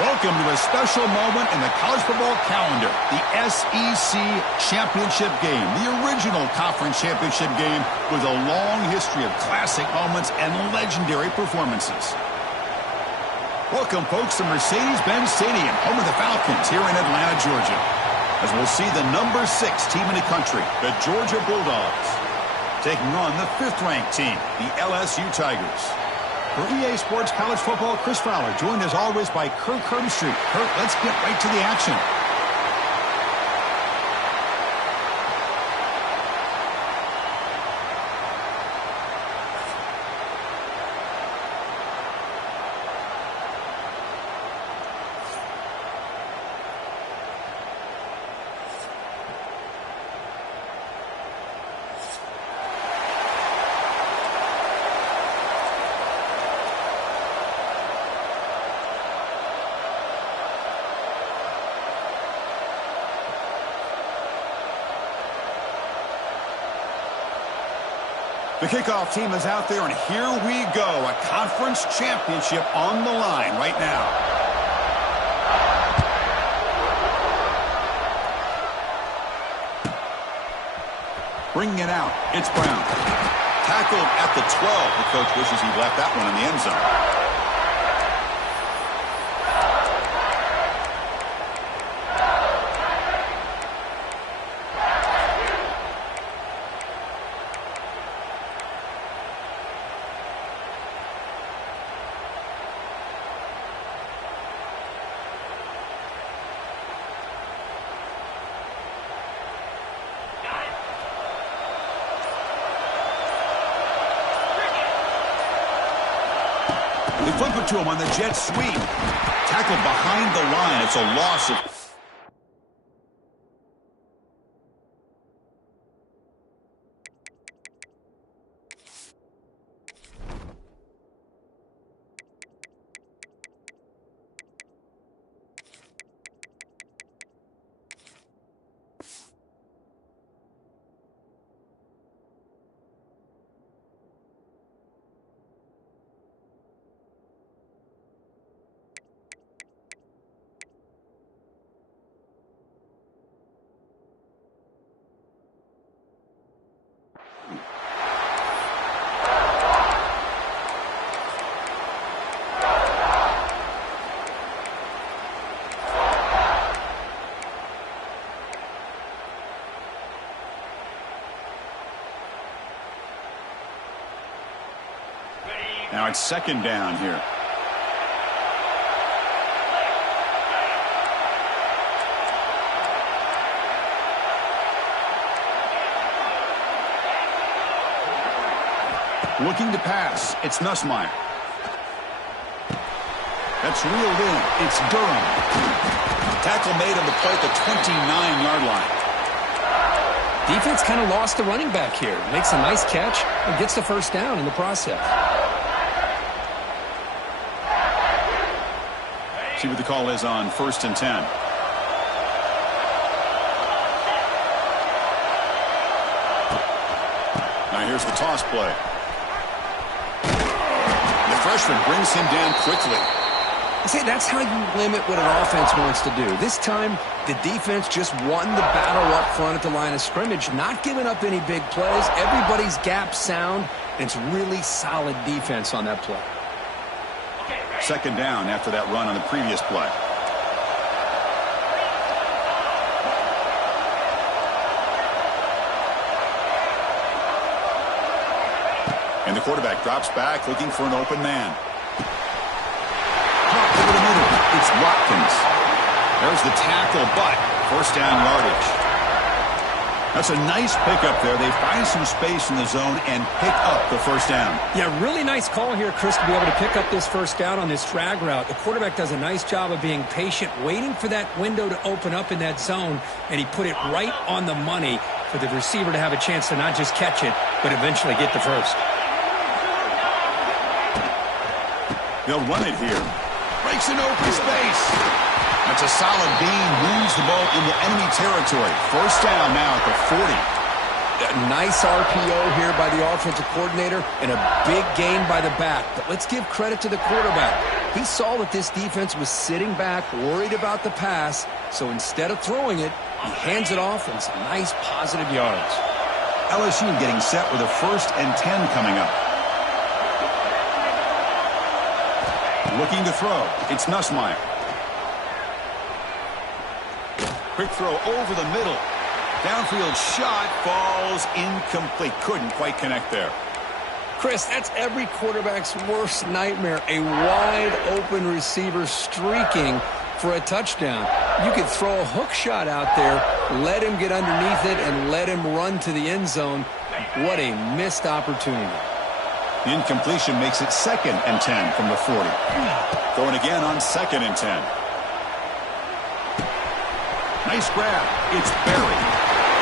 Welcome to a special moment in the college football calendar, the SEC Championship game, the original conference championship game with a long history of classic moments and legendary performances. Welcome, folks, to Mercedes-Benz Stadium, home of the Falcons here in Atlanta, Georgia, as we'll see the number 6 team in the country, the Georgia Bulldogs, taking on the 5th-ranked team, the LSU Tigers. For EA Sports College Football, Chris Fowler, joined as always by Kirk Herbstreit. Kirk, let's get right to the action. The kickoff team is out there, and here we go. A conference championship on the line right now. Bringing it out, it's Brown. Tackled at the 12. The coach wishes he left that one in the end zone. They flip it to him on the jet sweep. Tackled behind the line. It's a loss of... Now it's second down here. Looking to pass. It's Nussmeier. That's reeled in. It's Durham. Tackle made on the play at the 29-yard line. Defense kind of lost the running back here. Makes a nice catch and gets the first down in the process. See what the call is on 1st and 10. Now here's the toss play. The freshman brings him down quickly. See, that's how you limit what an offense wants to do. This time, the defense just won the battle up front at the line of scrimmage, not giving up any big plays. Everybody's gap sound, and it's really solid defense on that play. Second down after that run on the previous play. And the quarterback drops back looking for an open man. Pop over the middle. It's Watkins. There's the tackle, but first down yardage. That's a nice pickup there. They find some space in the zone and pick up the first down. Yeah, really nice call here, Chris, to be able to pick up this first down on this drag route. The quarterback does a nice job of being patient, waiting for that window to open up in that zone, and he put it right on the money for the receiver to have a chance to not just catch it, but eventually get the first. They'll run it here. Breaks an open space. That's a solid gain. Moves the ball into enemy territory. First down now at the 40. A nice RPO here by the offensive coordinator and a big gain by the back. But let's give credit to the quarterback. He saw that this defense was sitting back, worried about the pass, so instead of throwing it, he hands it off and some nice positive yards. LSU getting set with a 1st and 10 coming up. Looking to throw. It's Nussmeier. Quick throw over the middle. Downfield shot falls incomplete. Couldn't quite connect there. Chris, that's every quarterback's worst nightmare. A wide-open receiver streaking for a touchdown. You could throw a hook shot out there, let him get underneath it, and let him run to the end zone. What a missed opportunity. The incompletion makes it 2nd and 10 from the 40. Going again on 2nd and 10. Nice grab. It's buried.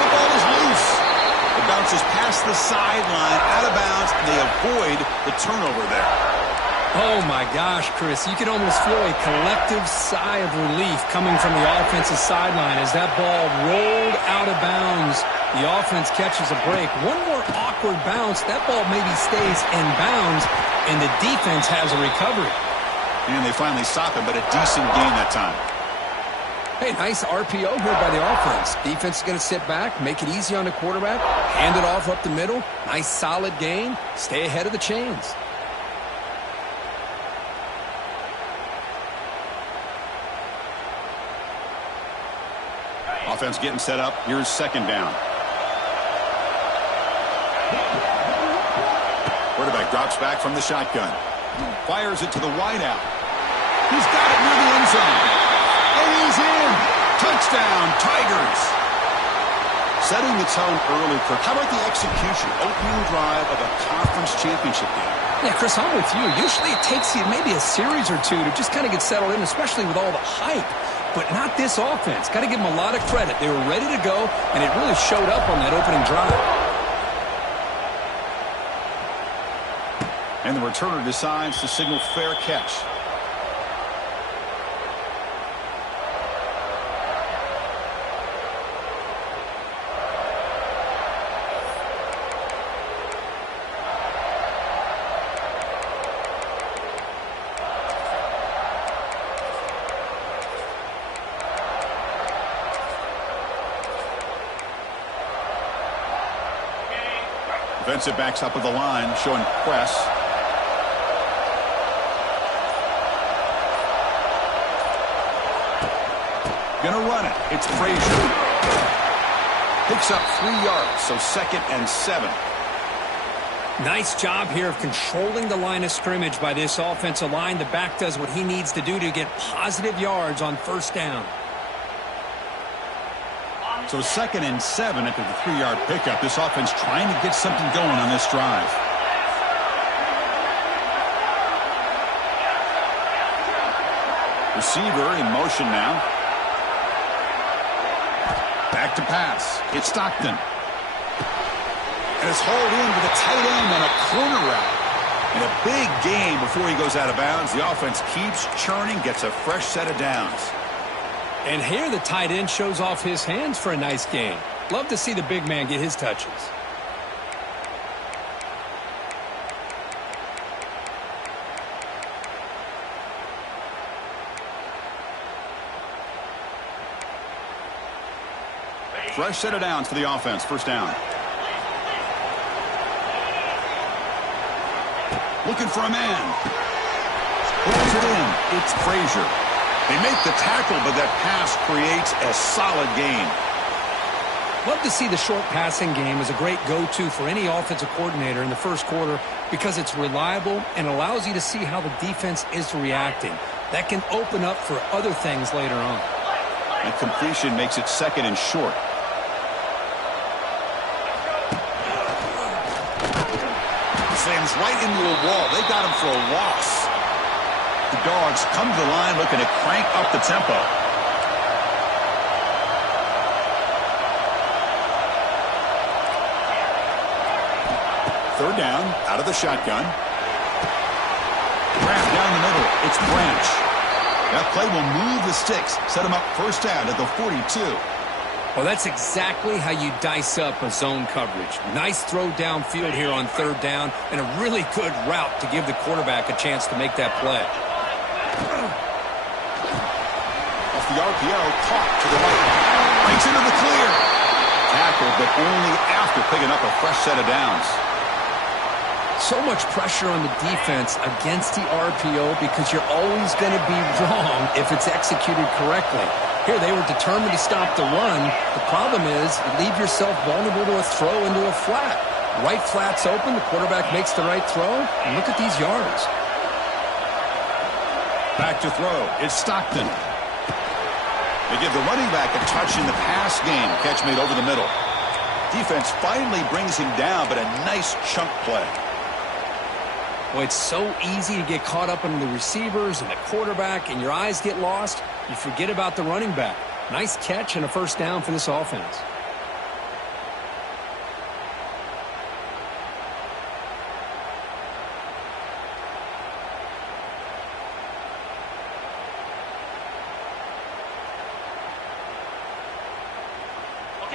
The ball is loose. It bounces past the sideline, out of bounds, and they avoid the turnover there. Oh, my gosh, Chris. You can almost feel a collective sigh of relief coming from the offensive sideline as that ball rolled out of bounds. The offense catches a break. One more awkward bounce. That ball maybe stays in bounds, and the defense has a recovery. And they finally stop it, but a decent gain that time. Hey, nice RPO here by the offense. Defense is going to sit back, make it easy on the quarterback, hand it off up the middle. Nice solid gain. Stay ahead of the chains. Offense getting set up. Here's 2nd down. Quarterback drops back from the shotgun. Fires it to the wideout. He's got it near the end zone. And he's in. Touchdown, Tigers. Setting the tone early, Kirk. How about the execution? Opening drive of a conference championship game. Yeah, Chris, I'm with you. Usually it takes you maybe a series or two to just kind of get settled in, especially with all the hype. But not this offense. Got to give them a lot of credit. They were ready to go, and it really showed up on that opening drive. And the returner decides to signal fair catch. Defensive backs up with the line, showing press. Gonna run it. It's Frazier. Picks up 3 yards, so 2nd and 7. Nice job here of controlling the line of scrimmage by this offensive line. The back does what he needs to do to get positive yards on 1st down. So 2nd and 7 after the 3-yard pickup. This offense trying to get something going on this drive. Receiver in motion now. Back to pass. It's Stockton. And it's hauled in with a tight end on a corner route. And a big gain before he goes out of bounds. The offense keeps churning, gets a fresh set of downs. And here the tight end shows off his hands for a nice gain. Love to see the big man get his touches. Fresh set of downs for the offense. 1st down. Looking for a man. Pulls it in. It's Frazier. They make the tackle, but that pass creates a solid gain. Love to see the short passing game as a great go-to for any offensive coordinator in the 1st quarter because it's reliable and allows you to see how the defense is reacting. That can open up for other things later on. And completion makes it 2nd and short. Slams right into a wall. They got him for a loss. The Dogs come to the line looking to crank up the tempo. Third down, out of the shotgun. Grab down the middle. It's Branch. That play will move the sticks, set him up 1st down at the 42. Well, that's exactly how you dice up a zone coverage. Nice throw downfield here on 3rd down, and a really good route to give the quarterback a chance to make that play. the RPO, caught to the right. Breaks into the clear. Tackled, but only after picking up a fresh set of downs. So much pressure on the defense against the RPO because you're always going to be wrong if it's executed correctly. Here, they were determined to stop the run. The problem is you leave yourself vulnerable to a throw into a flat. Right flat's open, the quarterback makes the right throw, and look at these yards. Back to throw. It's Stockton. They give the running back a touch in the pass game. Catch made over the middle. Defense finally brings him down, but a nice chunk play. Well, it's so easy to get caught up in the receivers and the quarterback, and your eyes get lost. You forget about the running back. Nice catch and a first down for this offense.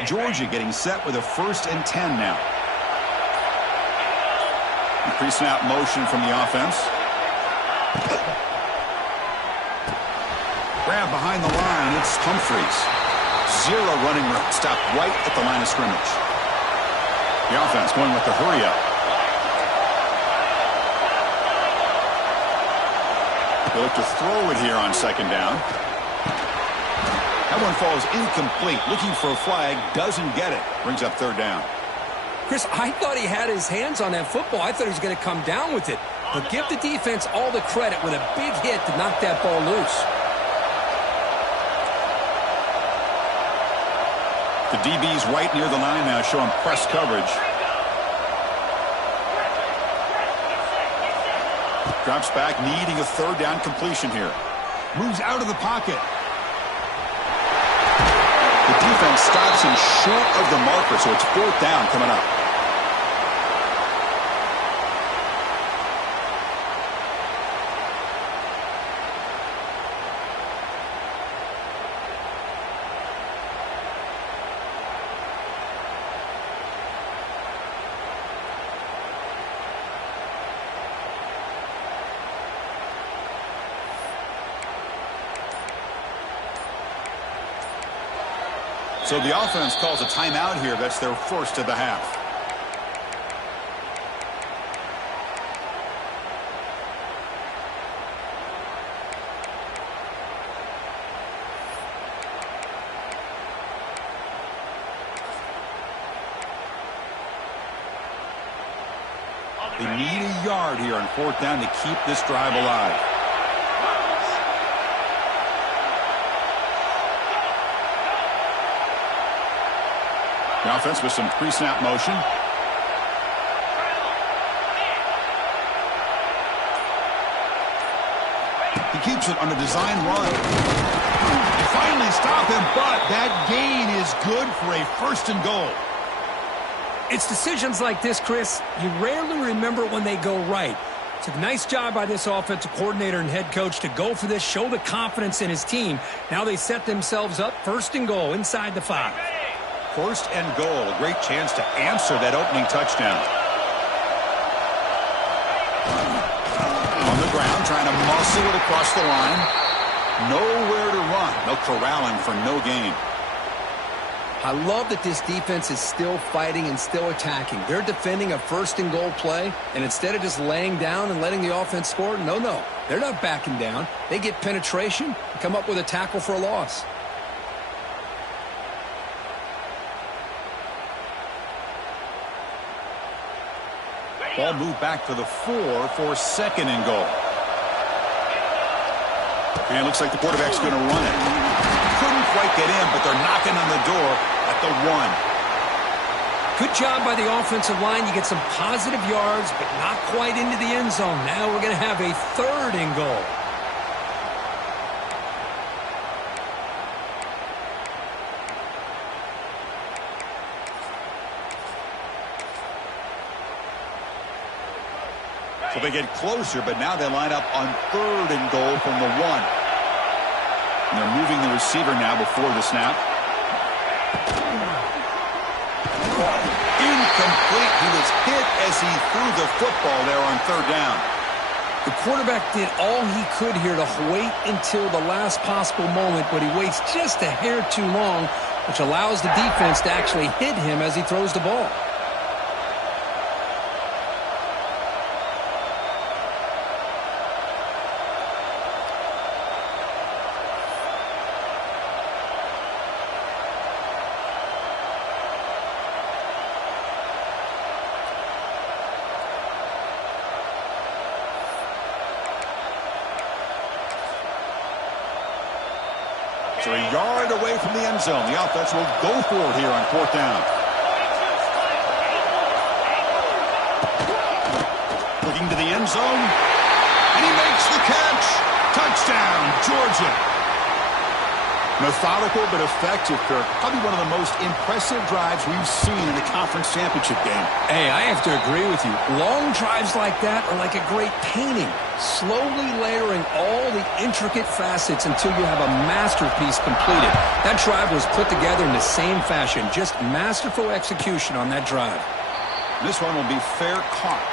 Georgia getting set with a 1st and 10 now. Pre-snap motion from the offense. Grab behind the line. It's Humphreys. Zero running room. Stopped right at the line of scrimmage. The offense going with the hurry up. They look to throw it here on 2nd down. That one falls incomplete. Looking for a flag. Doesn't get it. Brings up 3rd down. Chris, I thought he had his hands on that football. I thought he was going to come down with it. But give the defense all the credit with a big hit to knock that ball loose. The DB's right near the line now, showing press coverage. Drops back, needing a 3rd down completion here. Moves out of the pocket. The defense stops him short of the marker, so it's 4th down coming up. So the offense calls a timeout here. That's their 1st of the half. They need a yard here on 4th down to keep this drive alive. The offense with some pre-snap motion. He keeps it on a design run. They finally stop him, but that gain is good for a 1st and goal. It's decisions like this, Chris, you rarely remember when they go right. It's a nice job by this offensive coordinator and head coach to go for this, show the confidence in his team. Now they set themselves up 1st and goal inside the 5. 1st and goal, a great chance to answer that opening touchdown. On the ground, trying to muscle it across the line. Nowhere to run. No corralling for no gain. I love that this defense is still fighting and still attacking. They're defending a 1st and goal play, and instead of just laying down and letting the offense score, no, they're not backing down. They get penetration and come up with a tackle for a loss. Ball moved back to the 4 for 2nd and goal. And it looks like the quarterback's going to run it. Couldn't quite get in, but they're knocking on the door at the 1. Good job by the offensive line. You get some positive yards, but not quite into the end zone. Now we're going to have a 3rd and goal. So they get closer, but now they line up on 3rd and goal from the 1. And they're moving the receiver now before the snap. Incomplete. He was hit as he threw the football there on 3rd down. The quarterback did all he could here to wait until the last possible moment, but he waits just a hair too long, which allows the defense to actually hit him as he throws the ball. So a yard away from the end zone. The offense will go for it here on 4th down. Looking to the end zone. And he makes the catch. Touchdown, Georgia. Methodical but effective, Kirk. Probably one of the most impressive drives we've seen in a conference championship game. Hey, I have to agree with you. Long drives like that are like a great painting. Slowly layering all the intricate facets until you have a masterpiece completed. That drive was put together in the same fashion. Just masterful execution on that drive. This one will be fair caught.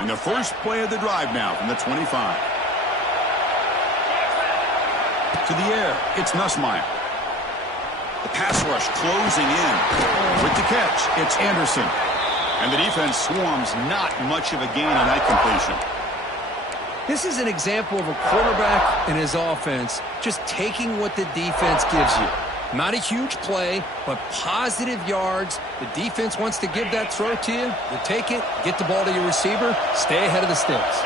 And the first play of the drive now from the 25. To the air, it's Nussmeier. The pass rush closing in. With the catch, it's Anderson. And the defense swarms, not much of a gain on that completion. This is an example of a quarterback and his offense just taking what the defense gives you. Not a huge play, but positive yards. The defense wants to give that throw to you. You take it, get the ball to your receiver, stay ahead of the sticks.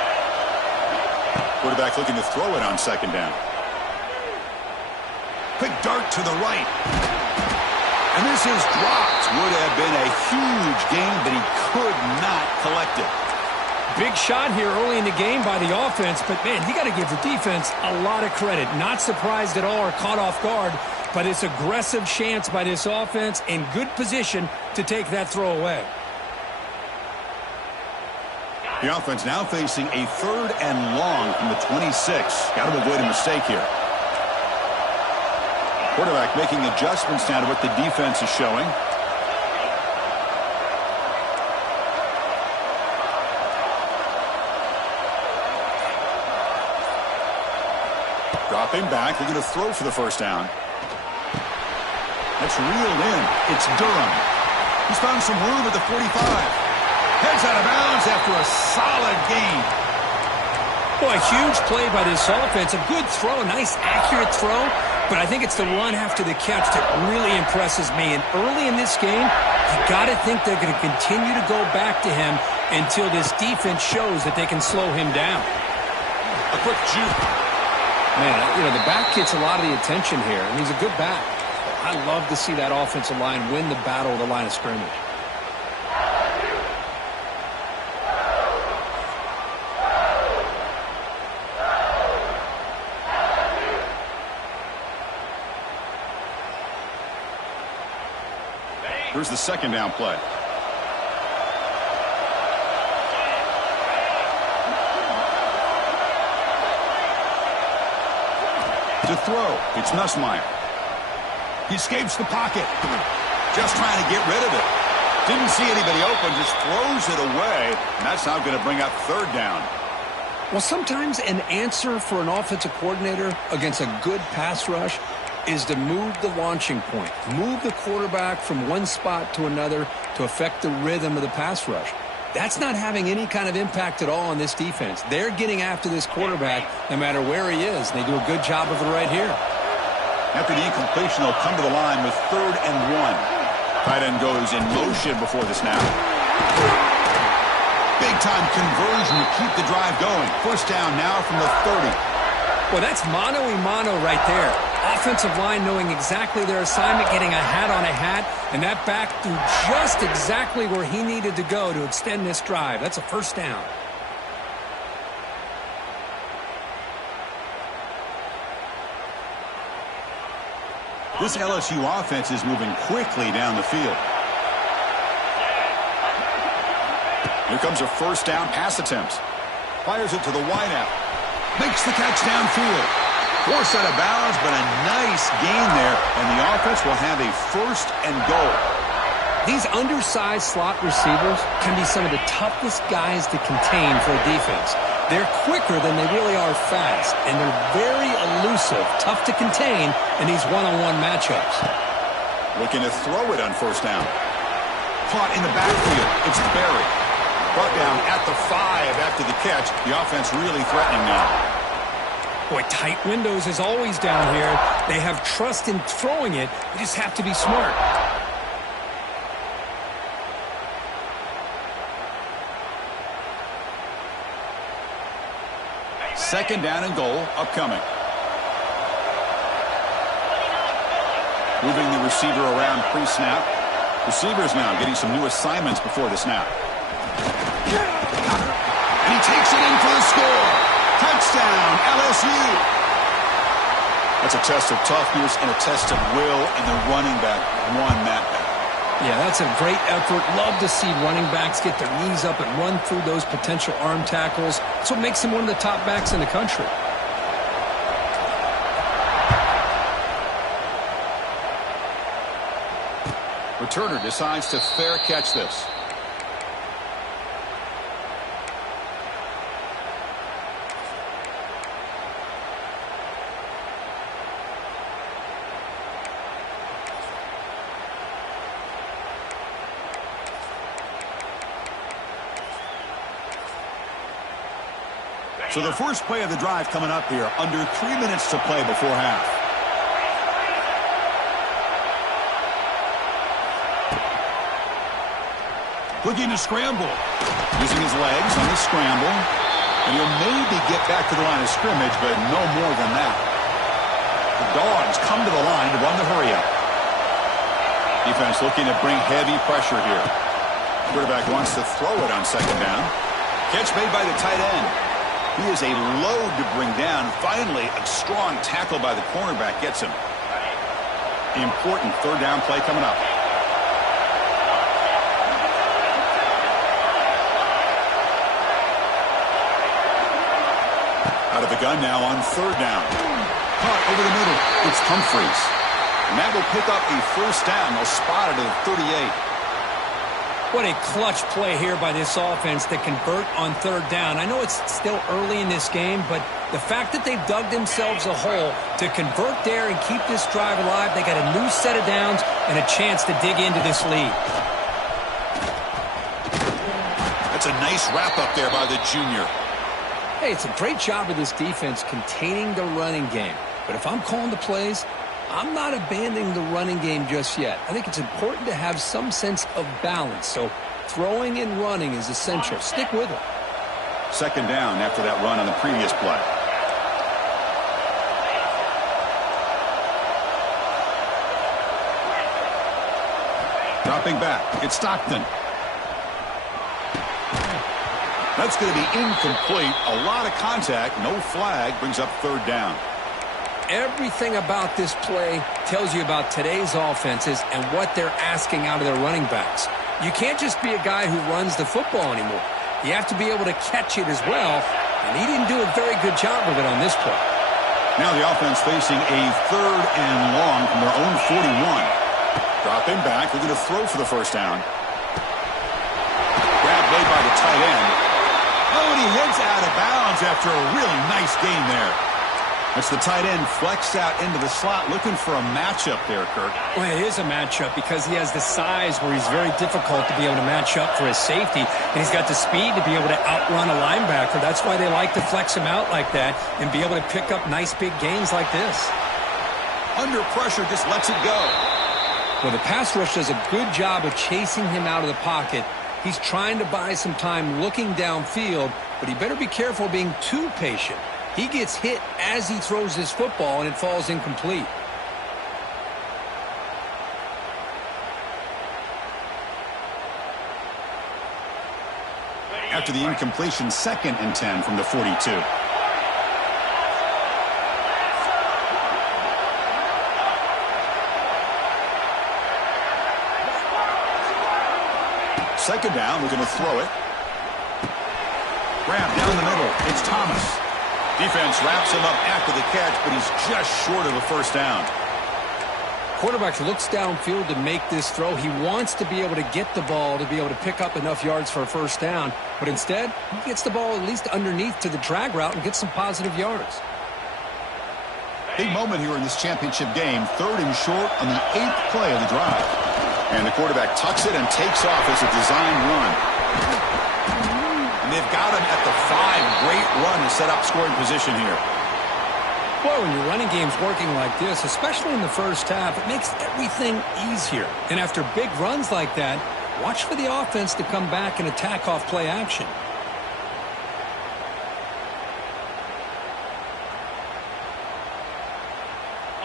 Quarterback looking to throw it on 2nd down. Quick dart to the right. And this is dropped. Would have been a huge gain, but he could not collect it. Big shot here early in the game by the offense, but, man, you got to give the defense a lot of credit. Not surprised at all or caught off guard, but it's aggressive chance by this offense in good position to take that throw away. The offense now facing a 3rd and long from the 26. Got to avoid a mistake here. Quarterback making adjustments now to what the defense is showing. Dropping back, looking to throw for the 1st down. That's reeled in. It's Durham. He's found some room at the 45. Heads out of bounds after a solid gain. Boy, a huge play by this offense. A good throw, a nice accurate throw. But I think it's the run after the catch that really impresses me. And early in this game, you got to think they're going to continue to go back to him until this defense shows that they can slow him down. A quick juke. Man, you know, the back gets a lot of the attention here, and he's a good back. I love to see that offensive line win the battle of the line of scrimmage. Here's the 2nd down play. To throw, it's Nussmeier. He escapes the pocket. Just trying to get rid of it. Didn't see anybody open, just throws it away. And that's now going to bring up 3rd down. Well, sometimes an answer for an offensive coordinator against a good pass rush is to move the launching point. Move the quarterback from one spot to another to affect the rhythm of the pass rush. That's not having any kind of impact at all on this defense. They're getting after this quarterback no matter where he is. And they do a good job of it right here. After the incompletion, they'll come to the line with 3rd and 1. Tight end goes in motion before the snap. Big-time conversion to keep the drive going. 1st down now from the 30. Well, that's mano-a-mano right there. Offensive line knowing exactly their assignment, getting a hat on a hat, and that back threw just exactly where he needed to go to extend this drive. That's a 1st down. This LSU offense is moving quickly down the field. Here comes a 1st down pass attempt. Fires it to the wideout. Makes the catch downfield. Forced out of bounds, but a nice gain there, and the offense will have a 1st and goal. These undersized slot receivers can be some of the toughest guys to contain for a defense. They're quicker than they really are fast, and they're very elusive, tough to contain in these one-on-one matchups. Looking to throw it on 1st down. Caught in the backfield. It's Berry. Brought down at the 5 after the catch. The offense really threatening now. Boy, tight windows is always down here. They have trust in throwing it. They just have to be smart. Second down and goal upcoming. Moving the receiver around pre-snap. Receivers now getting some new assignments before the snap. And he takes it in for the score. Touchdown, LSU. That's a test of toughness and a test of will, and the running back won that battle. Yeah, that's a great effort. Love to see running backs get their knees up and run through those potential arm tackles. That's what makes him one of the top backs in the country. Returner decides to fair catch this. So the first play of the drive coming up here, under 3 minutes to play before half. Looking to scramble. Using his legs on the scramble. And he'll maybe get back to the line of scrimmage, but no more than that. The Dogs come to the line to run the hurry-up. Defense looking to bring heavy pressure here. Quarterback wants to throw it on 2nd down. Catch made by the tight end. He is a load to bring down. Finally, a strong tackle by the cornerback gets him. Important 3rd down play coming up. Out of the gun now on 3rd down. Caught over the middle. It's Humphreys. And that will pick up a 1st down. They'll spot it at the 38. What a clutch play here by this offense to convert on 3rd down. I know it's still early in this game, but the fact that they've dug themselves a hole to convert there and keep this drive alive, they got a new set of downs and a chance to dig into this lead. That's a nice wrap up there by the junior. Hey, it's a great job of this defense containing the running game. But if I'm calling the plays, I'm not abandoning the running game just yet. I think it's important to have some sense of balance. So throwing and running is essential. Stick with it. 2nd down after that run on the previous play. Dropping back. It's Stockton. That's going to be incomplete. A lot of contact. No flag. Brings up 3rd down. Everything about this play tells you about today's offenses and what they're asking out of their running backs. You can't just be a guy who runs the football anymore. You have to be able to catch it as well, and he didn't do a very good job of it on this play. Now the offense facing a 3rd and long from their own 41. Dropping back, looking to throw for the 1st down. Grab made by the tight end. Oh, and he heads out of bounds after a really nice gain there. That's the tight end flexed out into the slot, looking for a matchup there, Kirk. Well, it is a matchup because he has the size where he's very difficult to be able to match up for his safety, and he's got the speed to be able to outrun a linebacker. That's why they like to flex him out like that and be able to pick up nice big gains like this. Under pressure, just lets it go. Well, the pass rush does a good job of chasing him out of the pocket. He's trying to buy some time looking downfield, but he better be careful being too patient. He gets hit as he throws this football, and it falls incomplete. After the incompletion, 2nd and 10 from the 42. Second down, we're going to throw it. Grab down the middle. It's Thomas. Defense wraps him up after the catch, but he's just short of a first down. Quarterback looks downfield to make this throw. He wants to be able to get the ball to be able to pick up enough yards for a first down. But instead, he gets the ball at least underneath to the drag route and gets some positive yards. Big moment here in this championship game. 3rd and short on the 8th play of the drive. And the quarterback tucks it and takes off as a design run. And they've got him at the 5. Great run to set up scoring position here. Boy, when your running game's working like this, especially in the first half, it makes everything easier. And after big runs like that, watch for the offense to come back and attack off play action.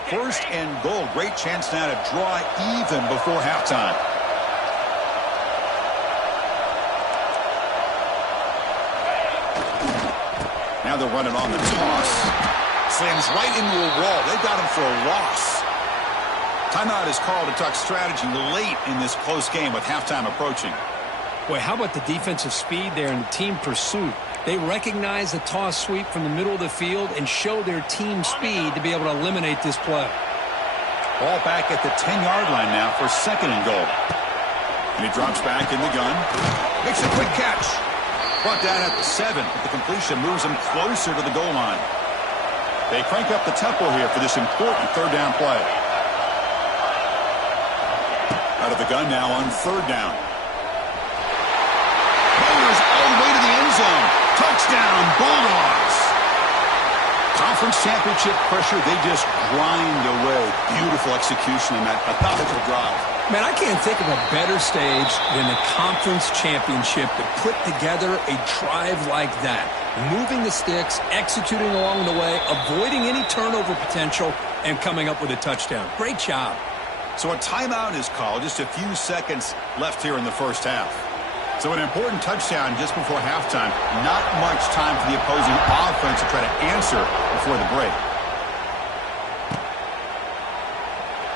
First and goal. Great chance now to draw even before halftime. Now they're running on the toss. Slams right into a wall. They got him for a loss. Timeout is called to talk strategy late in this close game with halftime approaching. Boy, how about the defensive speed there and the team pursuit? They recognize the toss sweep from the middle of the field and show their team speed to be able to eliminate this play. Ball back at the 10-yard line now for 2nd and goal. And he drops back in the gun. Makes a quick catch. Brought down at the 7, but the completion moves him closer to the goal line. They crank up the tempo here for this important 3rd down play. Out of the gun now on 3rd down. Bowers all the way to the end zone. Touchdown, Bulldogs. Conference championship pressure, they just grind away. Beautiful execution in that methodical drive. Man, I can't think of a better stage than the conference championship to put together a drive like that. Moving the sticks, executing along the way, avoiding any turnover potential, and coming up with a touchdown. Great job. So a timeout is called. Just a few seconds left here in the first half. So an important touchdown just before halftime. Not much time for the opposing offense to try to answer before the break.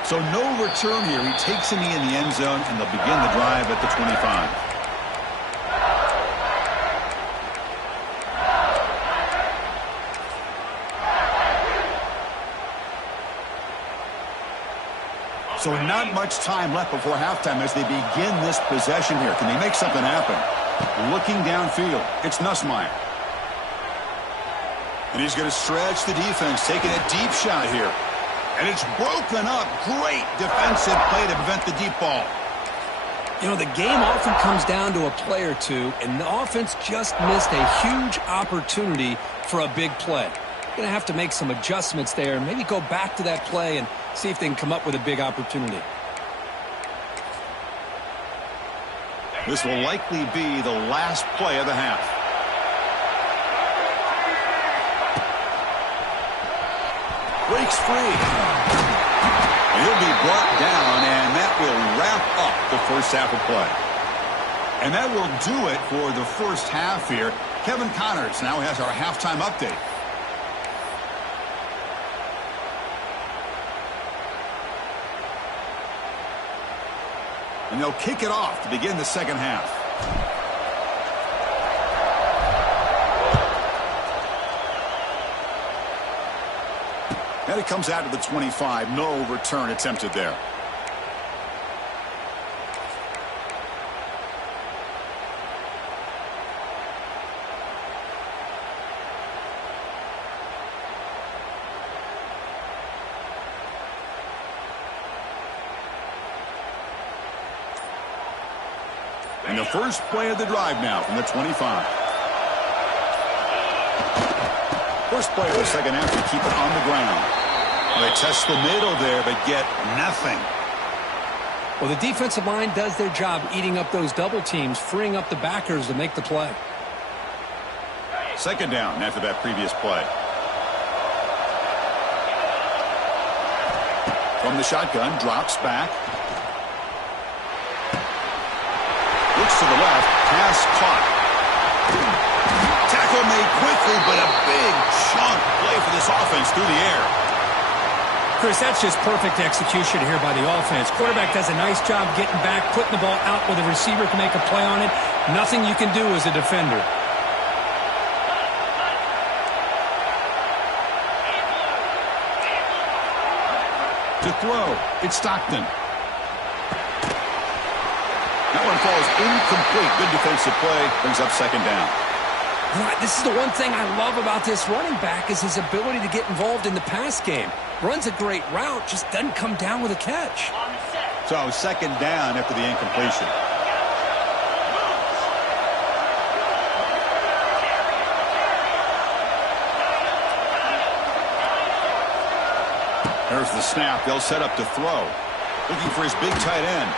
So no return here. He takes a knee in the end zone, and they'll begin the drive at the 25. So not much time left before halftime as they begin this possession here. Can they make something happen? Looking downfield, it's Nussmeier. And he's going to stretch the defense, taking a deep shot here. And it's broken up. Great defensive play to prevent the deep ball. You know, the game often comes down to a play or two, and the offense just missed a huge opportunity for a big play. Going to have to make some adjustments there and maybe go back to that play and see if they can come up with a big opportunity. This will likely be the last play of the half. Breaks free. And he'll be brought down, and that will wrap up the first half of play. And that will do it for the first half here. Kevin Connors now has our halftime update. And they'll kick it off to begin the second half. And it comes out to the 25. No return attempted there. And the first play of the drive now from the 25. First play of the second half to keep it on the ground. Well, they test the middle there, but get nothing. Well, the defensive line does their job eating up those double teams, freeing up the backers to make the play. Second down after that previous play. From the shotgun, drops back. Looks to the left, pass caught. Tackle made quickly, but a big chunk play for this offense through the air. Chris, that's just perfect execution here by the offense. Quarterback does a nice job getting back, putting the ball out where the receiver can make a play on it. Nothing you can do as a defender. throw. It's Stockton. That one falls incomplete. Good defensive play. Brings up second down. This is the one thing I love about this running back is his ability to get involved in the pass game. Runs a great route, just doesn't come down with a catch. So second down after the incompletion. There's the snap. They'll set up to throw. Looking for his big tight end.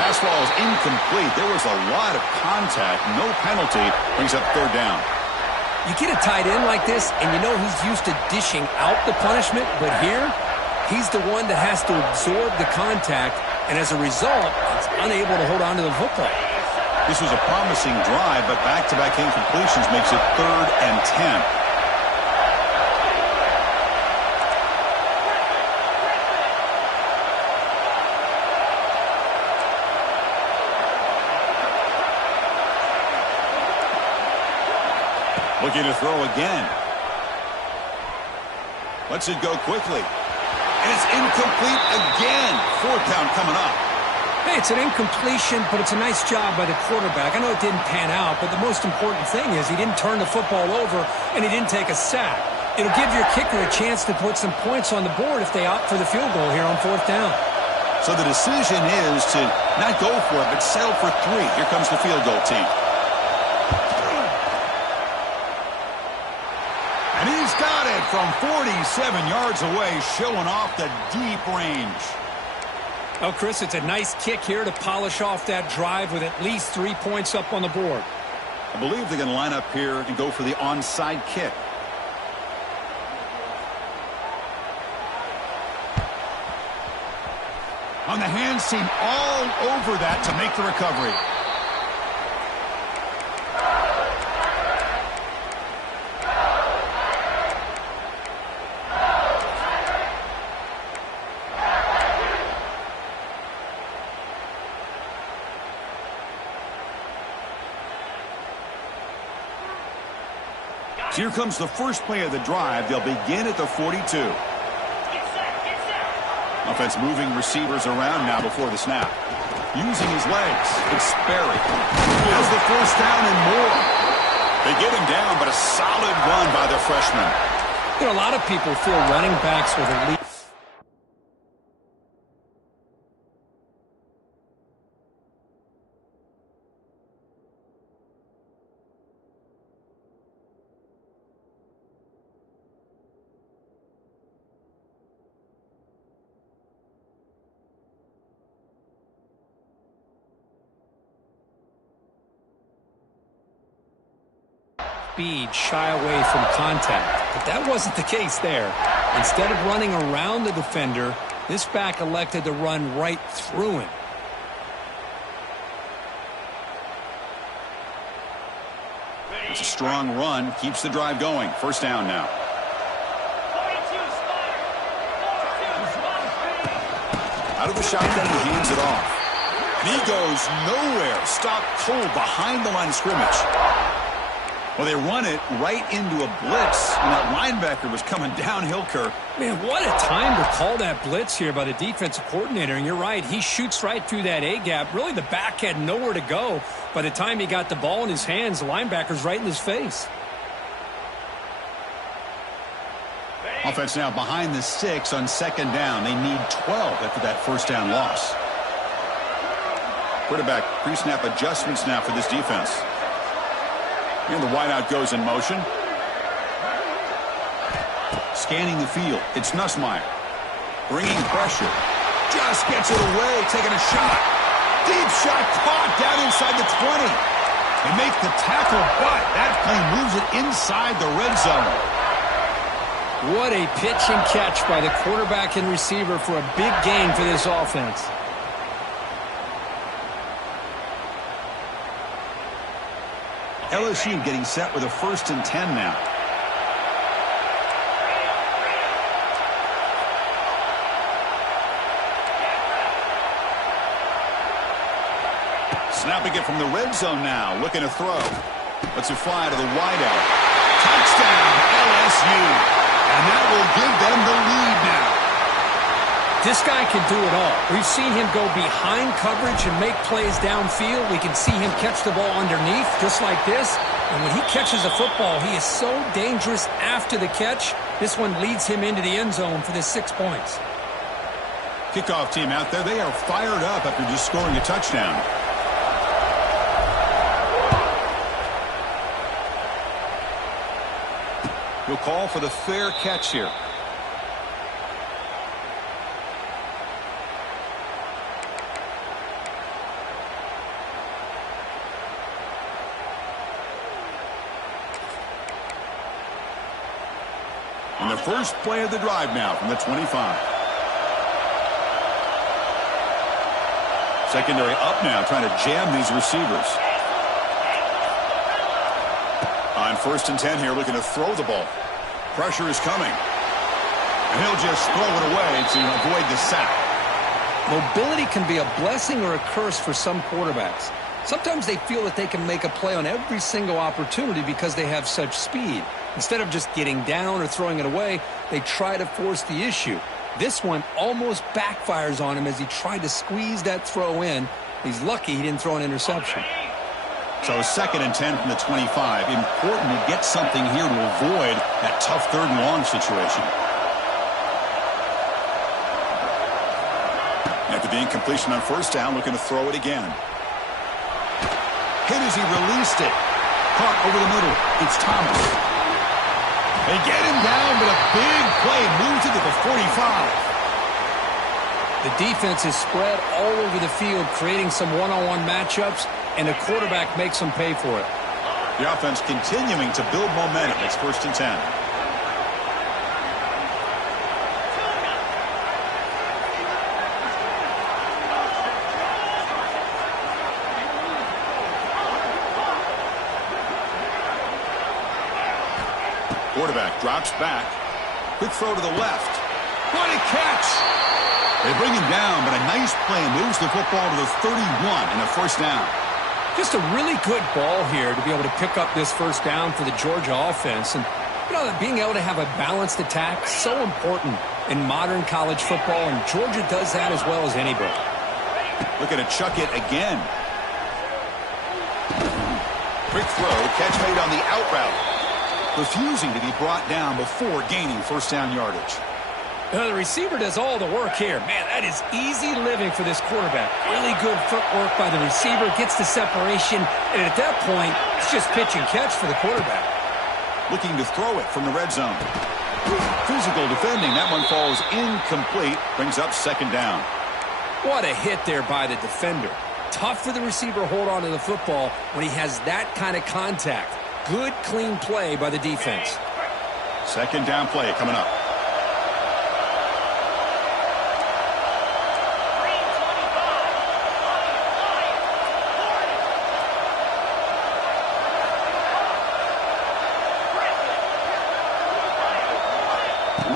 Pass ball is incomplete. There was a lot of contact. No penalty. Brings up third down. You get a tight end like this, and you know he's used to dishing out the punishment, but here, he's the one that has to absorb the contact, and as a result, he's unable to hold on to the football. This was a promising drive, but back-to-back incompletions makes it 3rd and 10. Looking to throw again. Lets it go quickly. And it's incomplete again. 4th down coming up. Hey, it's an incompletion, but it's a nice job by the quarterback. I know it didn't pan out, but the most important thing is he didn't turn the football over and he didn't take a sack. It'll give your kicker a chance to put some points on the board if they opt for the field goal here on 4th down. So the decision is to not go for it, but settle for 3. Here comes the field goal team. And he's got it from 47 yards away, showing off the deep range. Well, Chris, it's a nice kick here to polish off that drive with at least 3 points up on the board. I believe they're going to line up here and go for the onside kick. On the hands team all over that to make the recovery. Here comes the first play of the drive. They'll begin at the 42. Offense moving receivers around now before the snap. Using his legs. It's Sperry. Has the first down and more. They get him down, but a solid run by the freshman. You know, a lot of people feel running backs with elite. Speed, shy away from contact, but that wasn't the case there. Instead of running around the defender, this back elected to run right through him. It's a strong run, keeps the drive going. First down now. Out of the shotgun, he hands it off. And he goes nowhere. Stopped cold behind the line of scrimmage. Well, they run it right into a blitz, and that linebacker was coming downhill, Kirk. Man, what a time to call that blitz here by the defensive coordinator. And you're right, he shoots right through that A-gap. Really, the back had nowhere to go. By the time he got the ball in his hands, the linebacker's right in his face. Offense now behind the 6 on second down. They need 12 after that first down loss. Quarterback pre-snap adjustments now for this defense. And the wideout goes in motion. Scanning the field. It's Nussmeier. Bringing pressure. Just gets it away. Taking a shot. Deep shot caught down inside the 20. They make the tackle, but that play moves it inside the red zone. What a pitch and catch by the quarterback and receiver for a big gain for this offense. LSU getting set with a 1st and 10 now. Snapping it from the red zone now. Looking to throw. Lets it fly to the wideout. Touchdown, LSU. And that will give them the lead now. This guy can do it all. We've seen him go behind coverage and make plays downfield. We can see him catch the ball underneath, just like this. And when he catches a football, he is so dangerous after the catch. This one leads him into the end zone for the 6 points. Kickoff team out there, they are fired up after just scoring a touchdown. He'll call for the fair catch here. And the first play of the drive now from the 25. Secondary up now, trying to jam these receivers. On 1st and 10 here, looking to throw the ball. Pressure is coming. And he'll just throw it away to avoid the sack. Mobility can be a blessing or a curse for some quarterbacks. Sometimes they feel that they can make a play on every single opportunity because they have such speed. Instead of just getting down or throwing it away, they try to force the issue. This one almost backfires on him as he tried to squeeze that throw in. He's lucky he didn't throw an interception. So 2nd and 10 from the 25. Important to get something here to avoid that tough 3rd and long situation. After the incompletion on 1st down, looking to throw it again. Hit as he released it. Caught over the middle. It's Thomas. They get him down, but a big play moves it to the 45. The defense is spread all over the field, creating some one-on-one matchups, and the quarterback makes them pay for it. The offense continuing to build momentum. It's 1st and 10. Quarterback drops back. Quick throw to the left. What a catch! They bring him down, but a nice play moves the football to the 31 and a 1st down. Just a really good ball here to be able to pick up this 1st down for the Georgia offense. And, being able to have a balanced attack is so important in modern college football, and Georgia does that as well as anybody. Looking to chuck it again. Quick throw, catch made on the out route. Refusing to be brought down before gaining 1st down yardage. The receiver does all the work here. Man, that is easy living for this quarterback. Really good footwork by the receiver, gets the separation, and at that point, it's just pitch and catch for the quarterback. Looking to throw it from the red zone. Physical defending, that one falls incomplete, brings up 2nd down. What a hit there by the defender. Tough for the receiver to hold on to the football when he has that kind of contact. Good, clean play by the defense. 2nd down play coming up.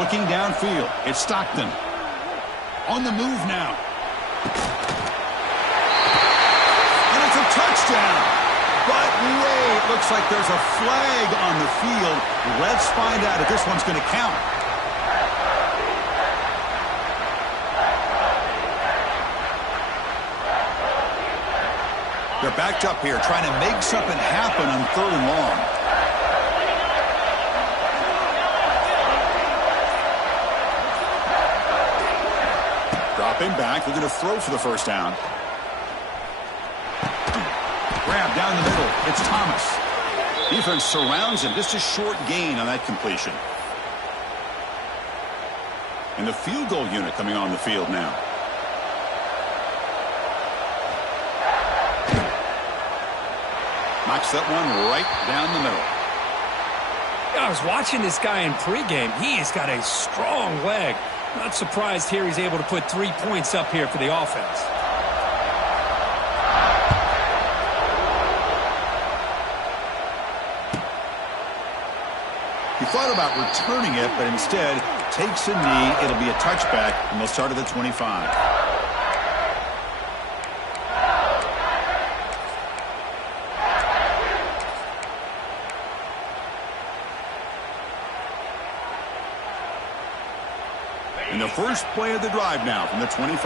Looking downfield, it's Stockton. On the move now. And it's a touchdown. But wait, looks like there's a flag on the field. Let's find out if this one's going to count. They're backed up here, trying to make something happen on 3rd and long. Dropping back, looking to throw for the 1st down. Grab down the middle. It's Thomas. Defense surrounds him. Just a short gain on that completion. And the field goal unit coming on the field now. Knocks that one right down the middle. I was watching this guy in pregame. He has got a strong leg. Not surprised here he's able to put 3 points up here for the offense. He thought about returning it, but instead takes a knee. It'll be a touchback, and they'll start at the 25. And the first play of the drive now from the 25.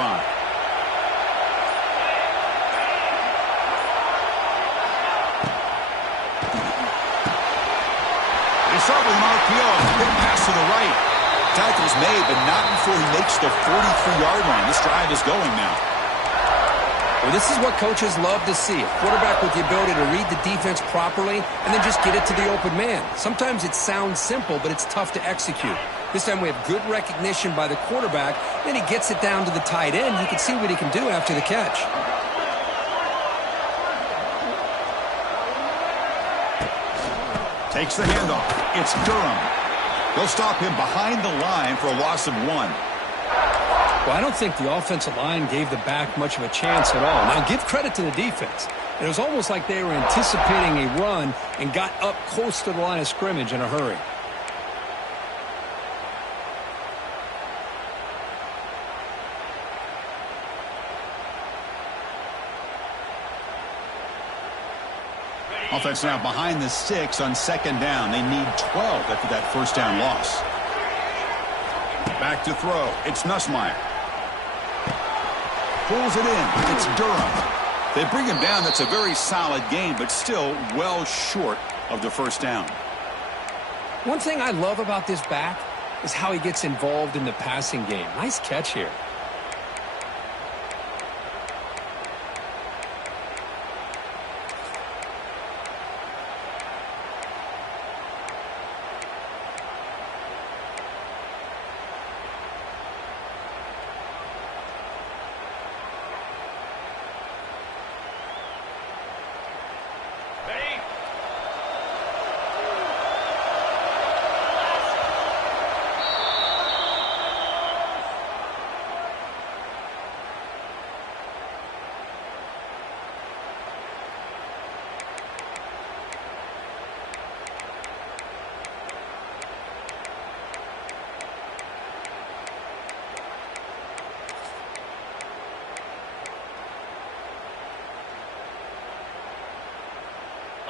They start with an RPO. Quick pass to the right. Tackle's made, but not before he makes the 43-yard line. This drive is going now. Well, this is what coaches love to see. A quarterback with the ability to read the defense properly and then just get it to the open man. Sometimes it sounds simple, but it's tough to execute. This time we have good recognition by the quarterback. Then he gets it down to the tight end. You can see what he can do after the catch. Takes the handoff. It's Durham. They'll stop him behind the line for a loss of 1. Well, I don't think the offensive line gave the back much of a chance at all. Now, give credit to the defense. It was almost like they were anticipating a run and got up close to the line of scrimmage in a hurry. Offense now behind the 6 on second down. They need 12 after that first down loss. Back to throw. It's Nussmeier. Pulls it in. It's Durham. They bring him down. That's a very solid game, but still well short of the first down. One thing I love about this back is how he gets involved in the passing game. Nice catch here.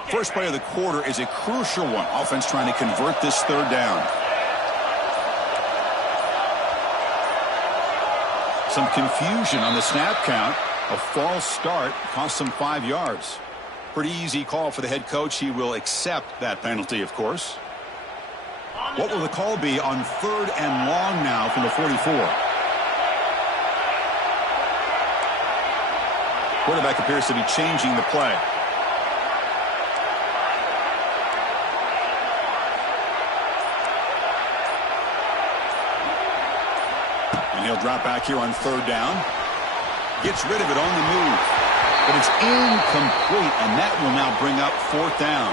First play of the quarter is a crucial one. Offense trying to convert this third down. Some confusion on the snap count. A false start cost them 5 yards. Pretty easy call for the head coach. He will accept that penalty, of course. What will the call be on third and long now from the 44? Quarterback appears to be changing the play. He'll drop back here on third down. Gets rid of it on the move. But it's incomplete, and that will now bring up fourth down.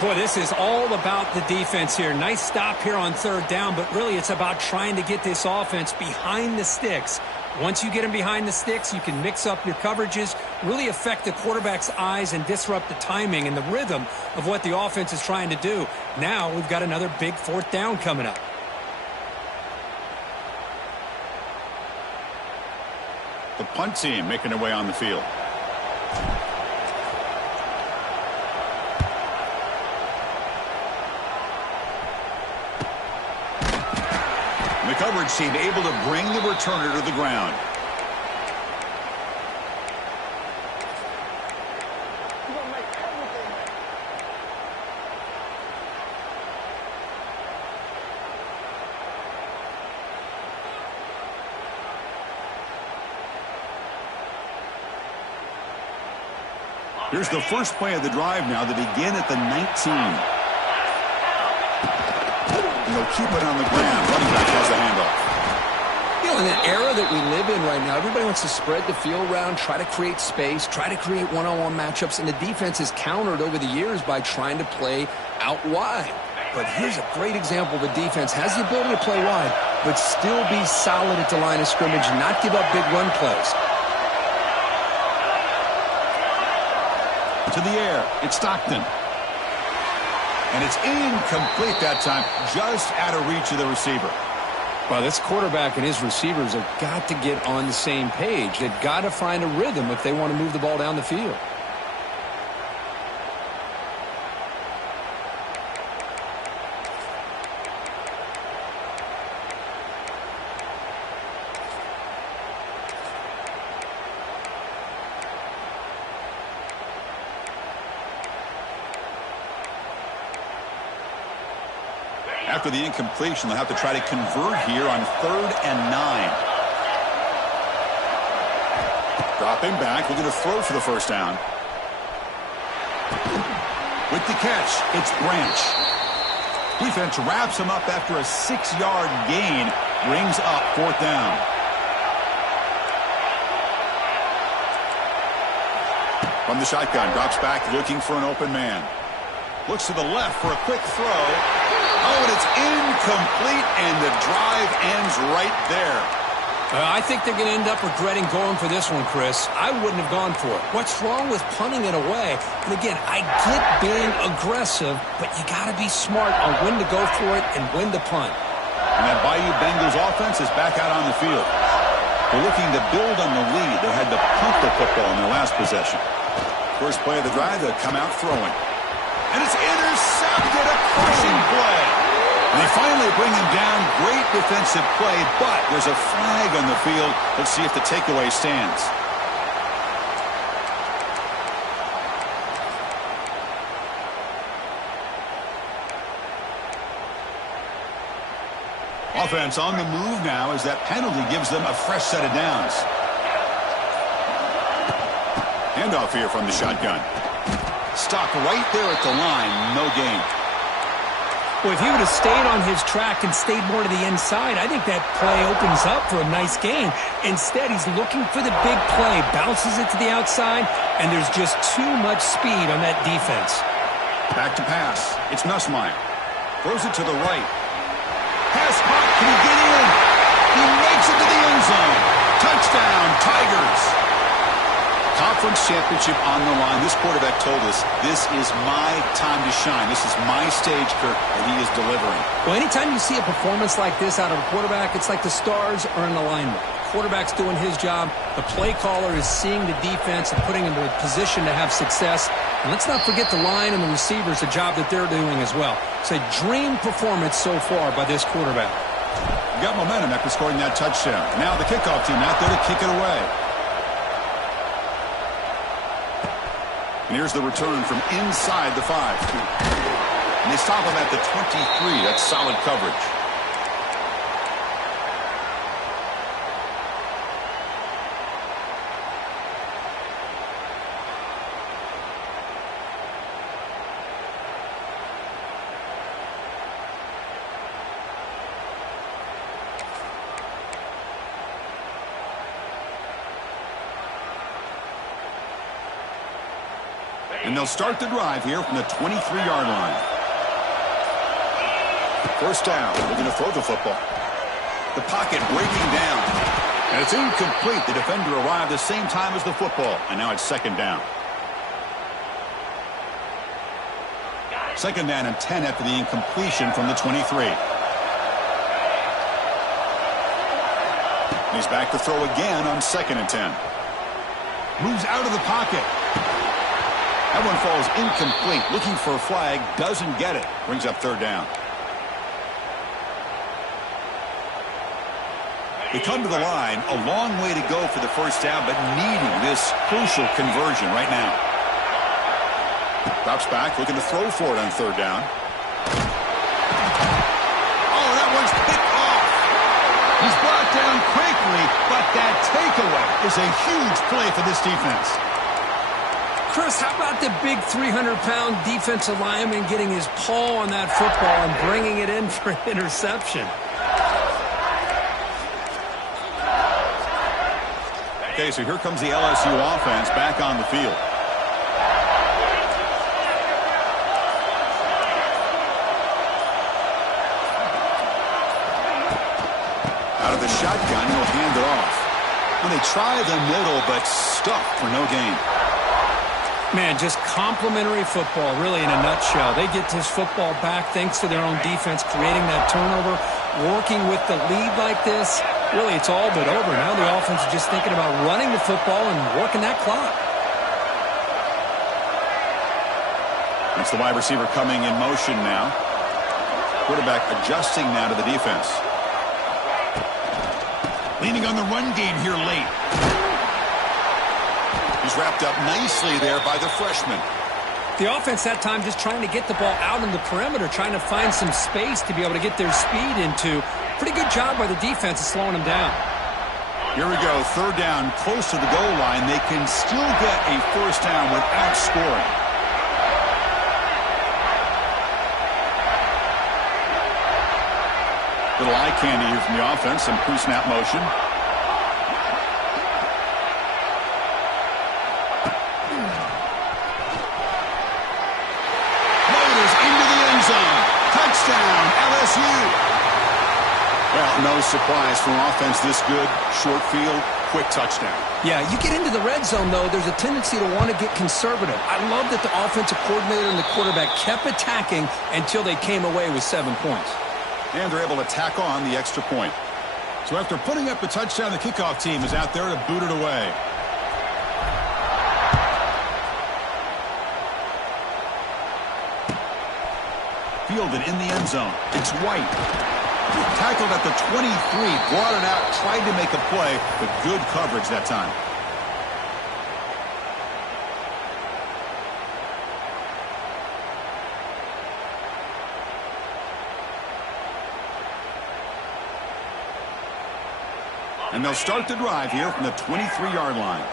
Boy, this is all about the defense here. Nice stop here on third down, but really it's about trying to get this offense behind the sticks. Once you get them behind the sticks, you can mix up your coverages, really affect the quarterback's eyes and disrupt the timing and the rhythm of what the offense is trying to do. Now we've got another big fourth down coming up. The punt team making their way on the field. The coverage team able to bring the returner to the ground. Here's the first play of the drive now. They begin at the 19. And they'll keep it on the ground. Running back has the handoff. You know, in the era that we live in right now, everybody wants to spread the field around, try to create space, try to create one-on-one matchups, and the defense has countered over the years by trying to play out wide. But here's a great example of a defense has the ability to play wide, but still be solid at the line of scrimmage, not give up big run plays. To the air, it's Stockton. And it's incomplete that time, just out of reach of the receiver. Well, this quarterback and his receivers have got to get on the same page. They've got to find a rhythm if they want to move the ball down the field. After the incompletion, they'll have to try to convert here on 3rd and 9. Dropping back, looking to throw for the first down. With the catch, it's Branch. Defense wraps him up after a 6-yard gain, brings up 4th down. From the shotgun, drops back looking for an open man. Looks to the left for a quick throw. Oh, and it's incomplete, and the drive ends right there. I think they're going to end up regretting going for this one, Chris. I wouldn't have gone for it. What's wrong with punting it away? And again, I get being aggressive, but you got to be smart on when to go for it and when to punt. And that Bayou Bengals offense is back out on the field. They're looking to build on the lead. They had to punt the football in their last possession. First play of the drive, they'll come out throwing. And it's intercepted, a crushing play. And they finally bring him down. Great defensive play, but there's a flag on the field. Let's see if the takeaway stands. Offense on the move now as that penalty gives them a fresh set of downs. Handoff here from the shotgun. Stopped right there at the line. No gain. Well, if he would have stayed on his track and stayed more to the inside, I think that play opens up for a nice gain. Instead, he's looking for the big play, bounces it to the outside, and there's just too much speed on that defense. Back to pass. It's Nussmeier. Throws it to the right. Pass caught. Can he get in? He makes it to the end zone. Touchdown, Tigers. Conference championship on the line. This quarterback told us, this is my time to shine. This is my stage, Kirk, and he is delivering. Well, anytime you see a performance like this out of a quarterback, it's like the stars are in alignment. The quarterback's doing his job. The play caller is seeing the defense and putting him in a position to have success. And let's not forget the line and the receivers, a job that they're doing as well. It's a dream performance so far by this quarterback. Got momentum after scoring that touchdown. Now the kickoff team out there to kick it away. And here's the return from inside the 5. And they stop him at the 23. That's solid coverage. And they'll start the drive here from the 23-yard line. First down. They're going to throw the football. The pocket breaking down. And it's incomplete. The defender arrived the same time as the football. And now it's 2nd down. 2nd down and 10 after the incompletion from the 23. And he's back to throw again on 2nd and 10. Moves out of the pocket. That one falls incomplete. Looking for a flag. Doesn't get it. Brings up 3rd down. They come to the line. A long way to go for the first down, but needing this crucial conversion right now. Drops back. Looking to throw for it on 3rd down. Oh, that one's picked off. He's brought down quickly, but that takeaway is a huge play for this defense. Chris, how about the big 300-pound defensive lineman getting his paw on that football and bringing it in for an interception? Okay, so here comes the LSU offense back on the field. Out of the shotgun, he'll hand it off. When they try the middle, but stuffed for no gain. Man, just complimentary football, really, in a nutshell. They get this football back thanks to their own defense, creating that turnover, working with the lead like this. Really, it's all but over. Now the offense is just thinking about running the football and working that clock. It's the wide receiver coming in motion now. Quarterback adjusting now to the defense. Leaning on the run game here late. He's wrapped up nicely there by the freshman. The offense that time just trying to get the ball out on the perimeter, trying to find some space to be able to get their speed into. Pretty good job by the defense of slowing them down. Here we go, third down, close to the goal line. They can still get a first down without scoring. Little eye candy here from the offense, some pre-snap motion. Touchdown, LSU. Well, no surprise from offense this good. Short field, quick touchdown. Yeah, you get into the red zone, though, there's a tendency to want to get conservative. I love that the offensive coordinator and the quarterback kept attacking until they came away with 7 points. And they're able to tack on the extra point. So after putting up the touchdown, the kickoff team is out there to boot it away. Fielded in the end zone. It's White. Tackled at the 23, brought it out, tried to make a play, but good coverage that time. And they'll start the drive here from the 23-yard line.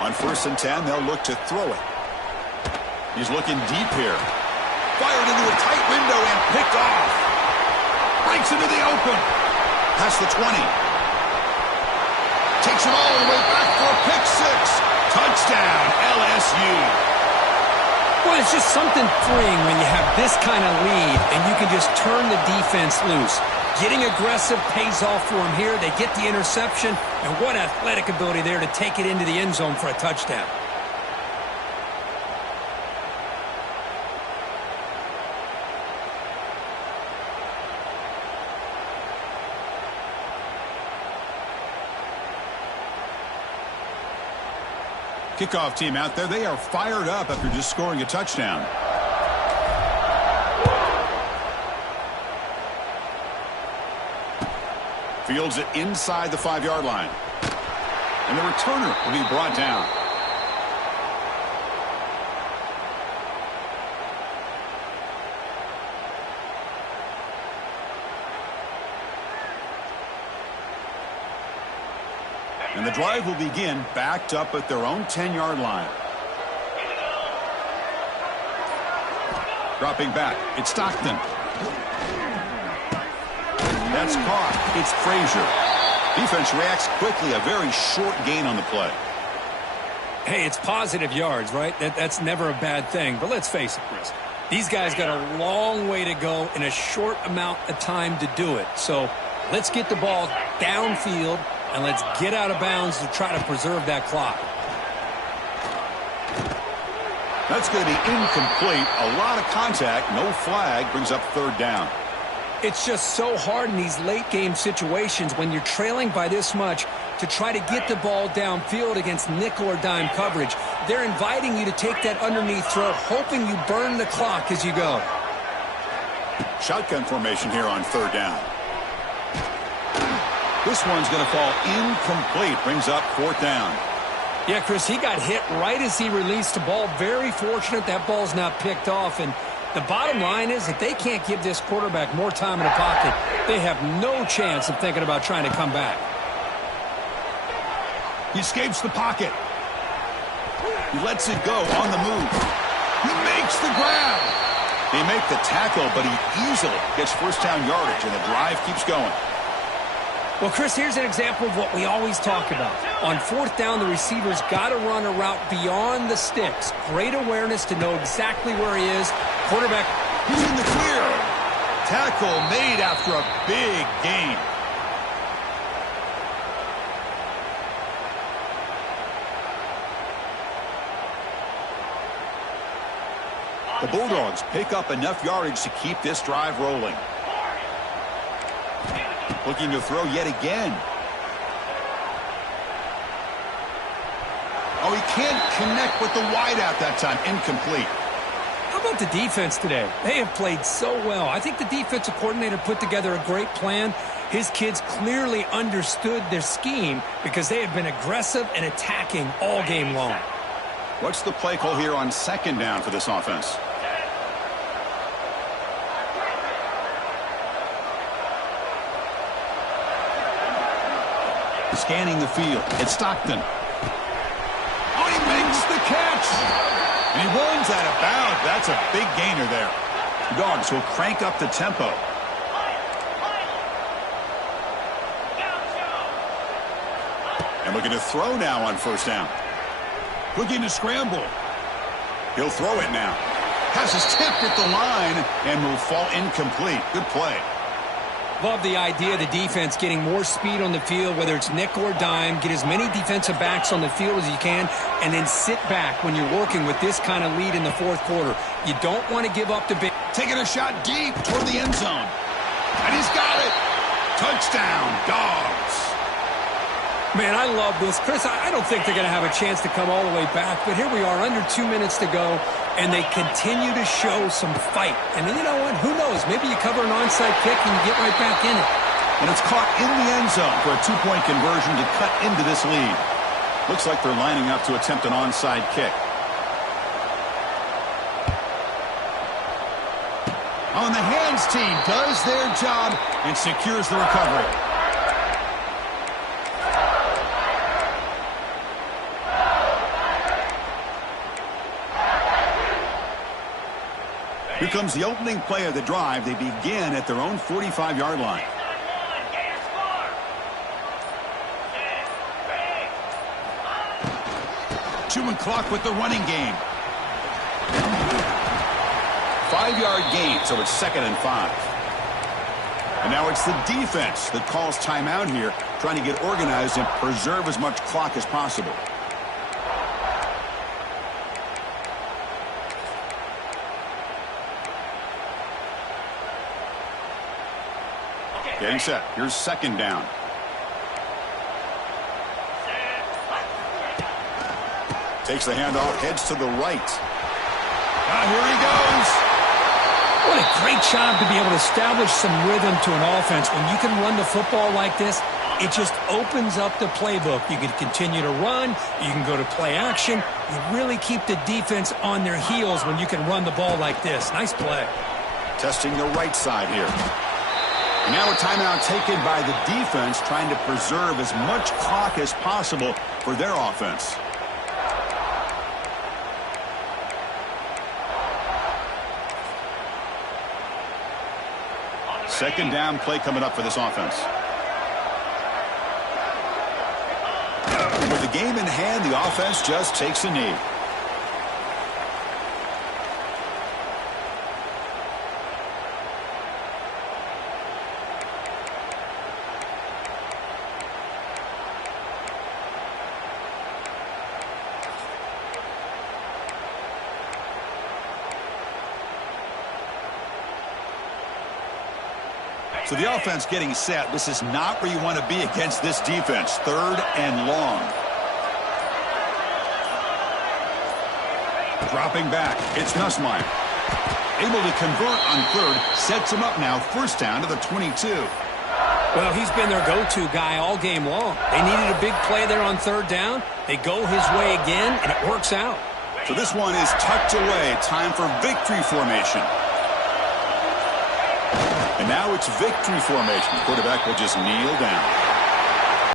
On 1st and 10, they'll look to throw it. He's looking deep here. Fired into a tight window and picked off. Breaks into the open. Past the 20. Takes it all the way back for a pick six. Touchdown, LSU. Well, it's just something freeing when you have this kind of lead and you can just turn the defense loose. Getting aggressive pays off for them here. They get the interception, and what athletic ability there to take it into the end zone for a touchdown. Kickoff team out there, they are fired up after just scoring a touchdown. Fields it inside the 5-yard line. And the returner will be brought down. And the drive will begin backed up at their own 10-yard line. Dropping back, it's Stockton. That's caught. It's Frazier. Defense reacts quickly. A very short gain on the play. Hey, it's positive yards, right? That's never a bad thing. But let's face it, Chris. These guys got a long way to go in a short amount of time to do it. So let's get the ball downfield and let's get out of bounds to try to preserve that clock. That's going to be incomplete. A lot of contact. No flag. Brings up 3rd down. It's just so hard in these late-game situations when you're trailing by this much to try to get the ball downfield against nickel or dime coverage. They're inviting you to take that underneath throw, hoping you burn the clock as you go. Shotgun formation here on 3rd down. This one's going to fall incomplete. Brings up 4th down. Yeah, Chris, he got hit right as he released the ball. Very fortunate that ball's not picked off. And the bottom line is that they can't give this quarterback more time in the pocket. They have no chance of thinking about trying to come back. He escapes the pocket. He lets it go on the move. He makes the grab. They make the tackle, but he easily gets first down yardage, and the drive keeps going. Well, Chris, here's an example of what we always talk about. On 4th down, the receiver's got to run a route beyond the sticks. Great awareness to know exactly where he is. Quarterback, he's in the clear. Tackle made after a big gain. The Bulldogs pick up enough yardage to keep this drive rolling. Looking to throw yet again. Oh, he can't connect with the wideout that time. Incomplete. How about the defense today? They have played so well. I think the defensive coordinator put together a great plan. His kids clearly understood their scheme because they have been aggressive and attacking all game long. What's the play call here on second down for this offense? Scanning the field. It's Stockton. Oh, he makes the catch. And he runs out of bounds. That's a big gainer there. Dogs will crank up the tempo. And looking to throw now on first down. Looking to scramble. He'll throw it now. Has his tipped at the line and will fall incomplete. Good play. Love the idea of the defense getting more speed on the field, whether it's nickel or dime, get as many defensive backs on the field as you can, and then sit back when you're working with this kind of lead in the fourth quarter. You don't want to give up the big. Taking a shot deep toward the end zone. And he's got it. Touchdown, Dogs. Man, I love this. Chris, I don't think they're going to have a chance to come all the way back, but here we are, under 2 minutes to go, and they continue to show some fight. And you know what? Who knows? Maybe you cover an onside kick and you get right back in it. And it's caught in the end zone for a two-point conversion to cut into this lead. Looks like they're lining up to attempt an onside kick. On the hands team does their job and secures the recovery. Here comes the opening play of the drive. They begin at their own 45-yard line. Chewing clock with the running game. 5-yard gain, so it's 2nd and 5. And now it's the defense that calls timeout here, trying to get organized and preserve as much clock as possible. Getting set. Here's second down. Takes the handoff, heads to the right. Here he goes. What a great job to be able to establish some rhythm to an offense. When you can run the football like this, it just opens up the playbook. You can continue to run. You can go to play action. You really keep the defense on their heels when you can run the ball like this. Nice play. Testing the right side here. And now a timeout taken by the defense, trying to preserve as much clock as possible for their offense. Second down play coming up for this offense. With the game in hand, the offense just takes a knee. So the offense getting set. This is not where you want to be against this defense. 3rd and long. Dropping back. It's Nussmeier. Able to convert on 3rd. Sets him up now. First down to the 22. Well, he's been their go-to guy all game long. They needed a big play there on 3rd down. They go his way again, and it works out. So this one is tucked away. Time for victory formation. And now it's victory formation. The quarterback will just kneel down.